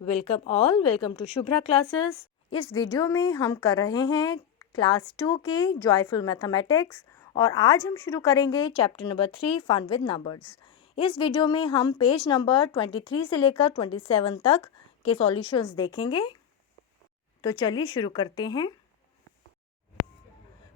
Welcome all, welcome to Shubhra classes. इस video में हम कर रहे हैं क्लास 2 के जॉयफुल मैथमेटिक्स और आज हम शुरू करेंगे chapter number 3 fun with numbers. इस वीडियो में हम पेज नंबर 23 से लेकर 27 तक के सॉल्यूशंस देखेंगे। तो चलिए शुरू करते हैं।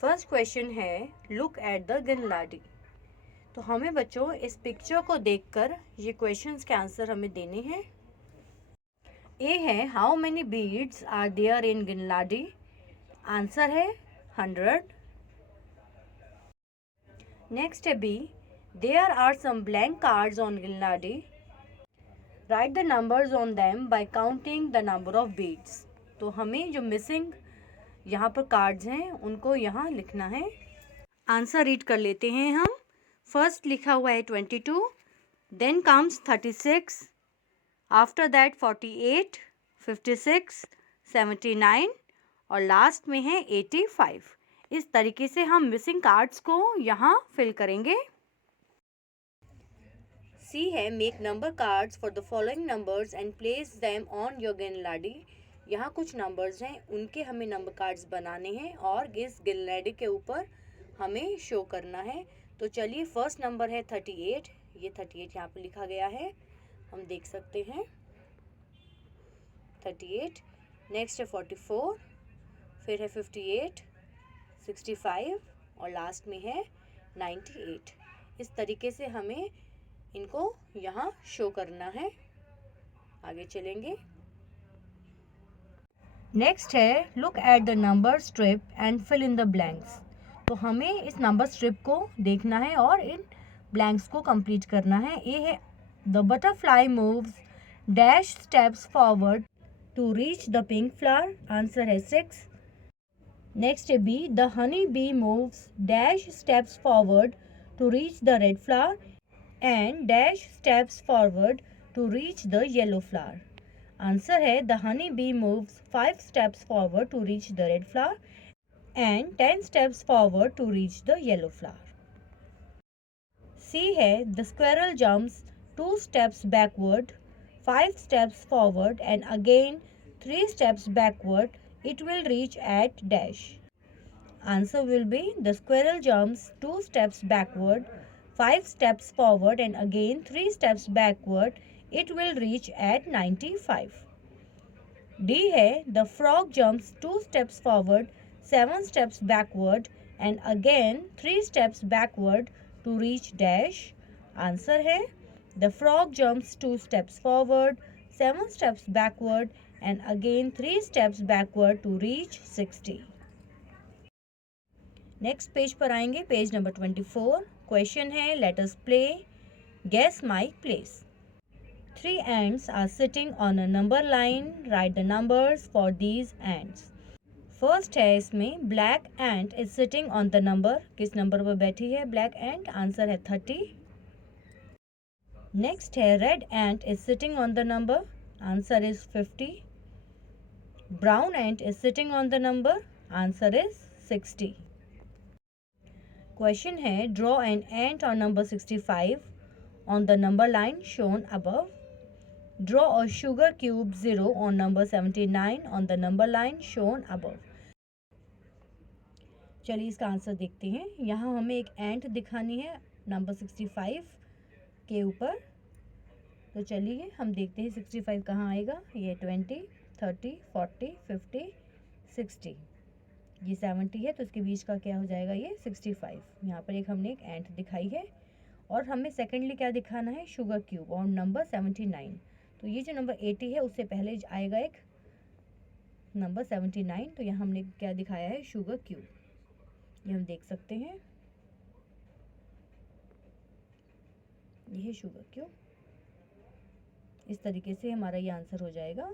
फर्स्ट क्वेश्चन है लुक एट द गिनलाडी। तो हमें बच्चों इस पिक्चर को देखकर ये क्वेश्चंस के आंसर हमें देने हैं। ए है how many beads are there in गिनलाडी। आंसर है 100। नेक्स्ट है B there are some blank cards on गिनलाडी। Right the numbers on them by counting the number of beads. तो हमें जो मिसिंग यहाँ पर कार्ड्स हैं उनको यहाँ लिखना है। आंसर रीड कर लेते हैं हम। फर्स्ट लिखा हुआ है 22, देन कम्स 36, आफ्टर दैट 48, 56, 79 और लास्ट में है 85। इस तरीके से हम मिसिंग कार्ड्स को यहाँ फिल करेंगे। सी है make number cards for the following numbers and place them on your गिनलाडी। यहाँ कुछ नंबर्स हैं, उनके हमें नंबर कार्ड्स बनाने हैं और इस गिनलाडी के ऊपर हमें शो करना है। तो चलिए, फर्स्ट नंबर है 38। ये 38 यहाँ पर लिखा गया है, हम देख सकते हैं 38। नेक्स्ट है 44, फिर है 58, 65 और लास्ट में है 98। इस तरीके से हमें इनको यहाँ शो करना है। आगे चलेंगे। नेक्स्ट है look at the number strip and fill in the blanks. तो हमें इस नंबर स्ट्रिप को देखना है और इन ब्लैंक्स को कंप्लीट करना है। ए है the butterfly moves dash steps forward to reach the pink flower. Answer है 6। नेक्स्ट है B the honey bee moves dash steps forward to reach the red flower and dash steps forward to reach the yellow flower. Answer है the honey bee moves 5 steps forward to reach the red flower and 10 steps forward to reach the yellow flower. C है the squirrel jumps 2 steps backward, 5 steps forward and again 3 steps backward. It will reach at dash. Answer will be the squirrel jumps 2 steps backward, 5 steps forward and again 3 steps backward. It will reach at 95. D है the frog jumps 2 steps forward, 7 steps backward and again 3 steps backward to reach dash. Answer है the frog jumps 2 steps forward, 7 steps backward and again 3 steps backward to reach 60. Next page पर आएंगे, page number 24। Question है let us play guess my place. 3 ants are sitting on a number line. Write the numbers for these ants. First है इसमें black ant is sitting on the number. किस number पर बैठी है black ant? Answer है 30. Next है red ant is sitting on the number. Answer is 50. Brown ant is sitting on the number. Answer is 60. Question है draw an ant on number 65 on the number line shown above. Draw a sugar cube 0 on number 79 on the number line shown above. चलिए इसका answer देखते हैं। यहाँ हमें एक एंट दिखानी है नंबर 65 के ऊपर। तो चलिए हम देखते हैं 65 कहाँ आएगा। ये 20, 30, 40, 50, 60, ये 70 है तो इसके बीच का क्या हो जाएगा, ये 65। यहाँ पर हमने एक एंट दिखाई है और हमें सेकेंडली क्या दिखाना है, शुगर क्यूब और नंबर 79। तो ये जो नंबर 80 है उससे पहले आएगा एक नंबर 79। तो यहाँ हमने क्या दिखाया है, शुगर क्यूब। ये हम देख सकते हैं, ये है शुगर क्यूब। इस तरीके से हमारा ये आंसर हो जाएगा।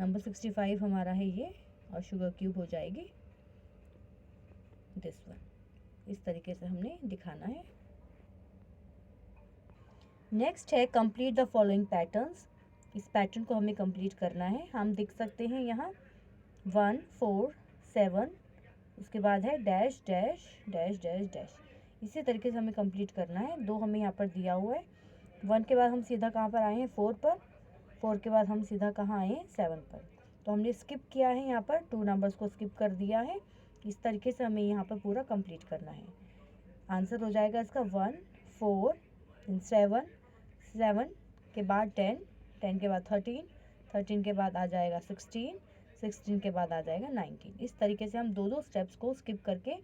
नंबर 65 हमारा है ये और शुगर क्यूब हो जाएगी दिस वन। इस तरीके से हमने दिखाना है। नेक्स्ट है कंप्लीट द फॉलोइंग पैटर्न्स। इस पैटर्न को हमें कंप्लीट करना है। हम देख सकते हैं यहाँ 1, 4, 7, उसके बाद है dash dash dash dash dash. इसी तरीके से हमें कंप्लीट करना है। 2 हमें यहाँ पर दिया हुआ है। 1 के बाद हम सीधा कहाँ पर आए हैं 4 पर, 4 के बाद हम सीधा कहाँ आए हैं 7 पर। तो हमने स्किप किया है यहाँ पर 2 नंबर्स को स्किप कर दिया है। इस तरीके से हमें यहाँ पर पूरा कंप्लीट करना है। आंसर हो जाएगा इसका 1 4 7 7 के बाद 10 10 के बाद 13 13 के बाद आ जाएगा 16 16 के बाद आ जाएगा 19। इस तरीके से हम 2 स्टेप्स को स्किप करके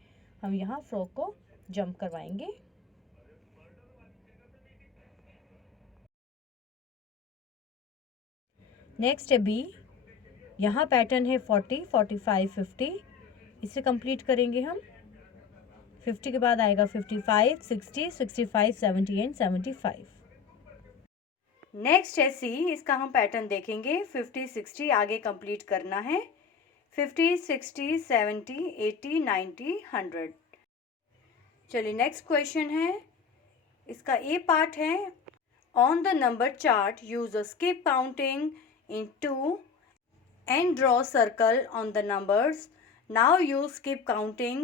हम यहाँ फ्रॉक को जंप करवाएंगे। नेक्स्ट है बी। यहाँ पैटर्न है 40 45 50। इसे कंप्लीट करेंगे हम। 50 के बाद आएगा 55 60 65 70 एंड 75। नेक्स्ट है सी। इसका हम पैटर्न देखेंगे। 50 60 आगे कंप्लीट करना है। 50 60 70 80 90 100। चलिए नेक्स्ट क्वेश्चन है। इसका ए पार्ट है on the number chart use a skip counting in 2 and draw circle on the numbers. Now use skip counting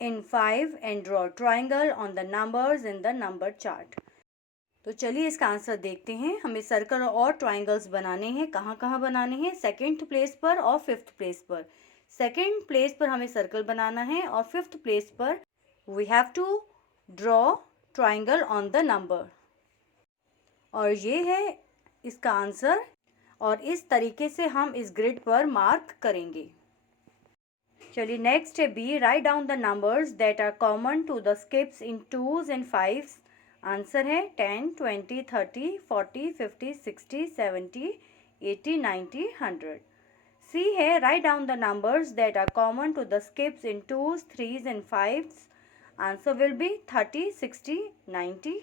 in 5 and draw triangle on the numbers in the number chart. तो चलिए इसका answer देखते हैं। हमें circle और triangles बनाने हैं। कहाँ कहाँ बनाने हैं? सेकंड प्लेस पर और फिफ्थ प्लेस पर। सेकंड प्लेस पर हमें सर्कल बनाना है और फिफ्थ प्लेस पर we have to draw triangle on the number. और ये है इसका आंसर। और इस तरीके से हम इस ग्रिड पर मार्क करेंगे। चलिए नेक्स्ट है B. Right down the numbers that are common to the skips in 2s and 5s। Answer है 10 20 30 40 50 60 70 80 90 100। सी है right down the numbers that are common to the skips in 2s 3s and 5s। Answer will be 30 60 90।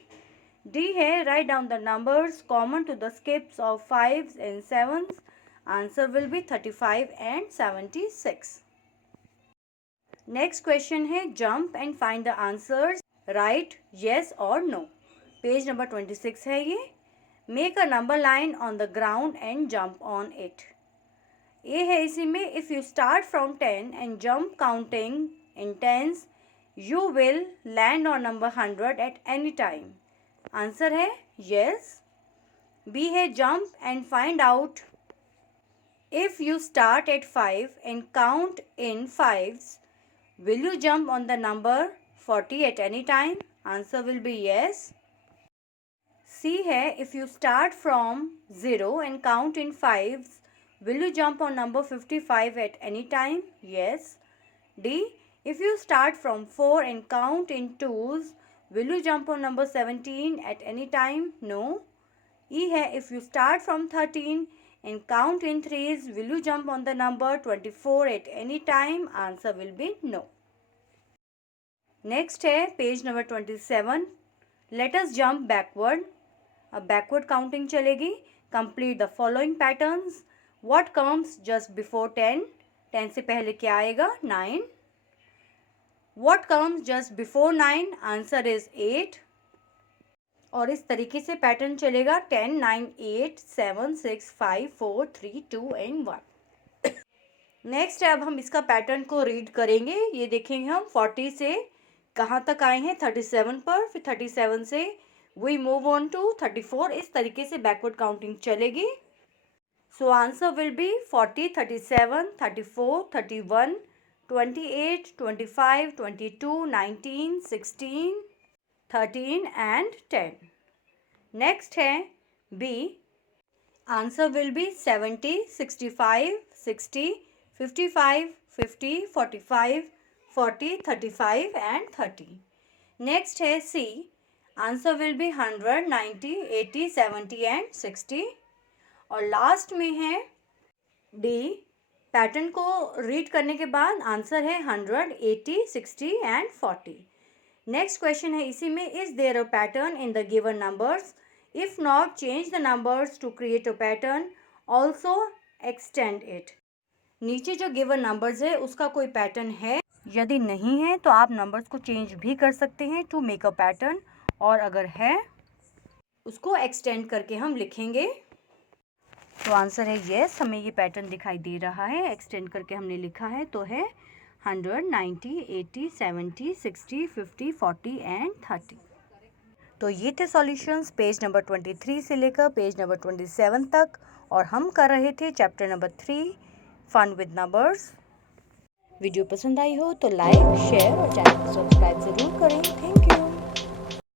D है write down the numbers common to the skips of 5s and 7s. Answer will be 35 and 76. Next question है jump and find the answers. Write yes or no. Page number 26 है ये। Make a number line on the ground and jump on it. ये है इसी में if you start from 10 and jump counting in tens, you will land on number 100 at any time. Answer है yes. B है jump and find out if you start at 5 and count in 5s, will you jump on the number 40 at any time? Answer will be yes. C है if you start from 0 and count in 5s, will you jump on number 55 at any time? Yes. D if you start from 4 and count in 2s, will you jump on number 17 at any time? No. E है if you start from 13 and count in 3s, will you jump on the number 24 at any time? Answer will be no. Next है page number 27. Let us jump backward. अब backward counting चलेगी। Complete the following patterns. What comes just before 10? 10 से पहले क्या आएगा? 9. What comes just before 9? Answer is 8. और इस तरीके से पैटर्न चलेगा 10 9 8 7 6 5 4 3 2 एंड 1। नेक्स्ट है अब हम इसका पैटर्न को रीड करेंगे। ये देखेंगे हम 40 से कहाँ तक आए हैं 37 पर, फिर 37 से वी मूव ऑन टू 34। इस तरीके से बैकवर्ड काउंटिंग चलेगी। So answer will B 40 37 34 31 28 25 22 19 16 13 and 10। Next है B. Answer will B 70 65 60 55 50 45 40 35 and 30। Next है C. Answer will be 100 90 80 70 and 60। और लास्ट में है डी। पैटर्न को रीड करने के बाद आंसर है 100 80 60 एंड 40। नेक्स्ट क्वेश्चन है इसी में is there a pattern in the given numbers? If not change the numbers to create a pattern, also extend it. नीचे जो गिवन नंबर्स है उसका कोई पैटर्न है? यदि नहीं है तो आप नंबर्स को चेंज भी कर सकते हैं टू मेक अ पैटर्न, और अगर है उसको एक्सटेंड करके हम लिखेंगे। तो आंसर है येस। हमें ये पैटर्न दिखाई दे रहा है, एक्सटेंड करके हमने लिखा है तो है 100, 90, 80, 70, 60, 50, 40 एंड 30। तो ये थे सॉल्यूशंस पेज नंबर 23 से लेकर पेज नंबर 27 तक, और हम कर रहे थे chapter number 3 fun with numbers. Video पसंद आई हो तो लाइक, शेयर और चैनल को सब्सक्राइब ज़रूर करें। Thank you.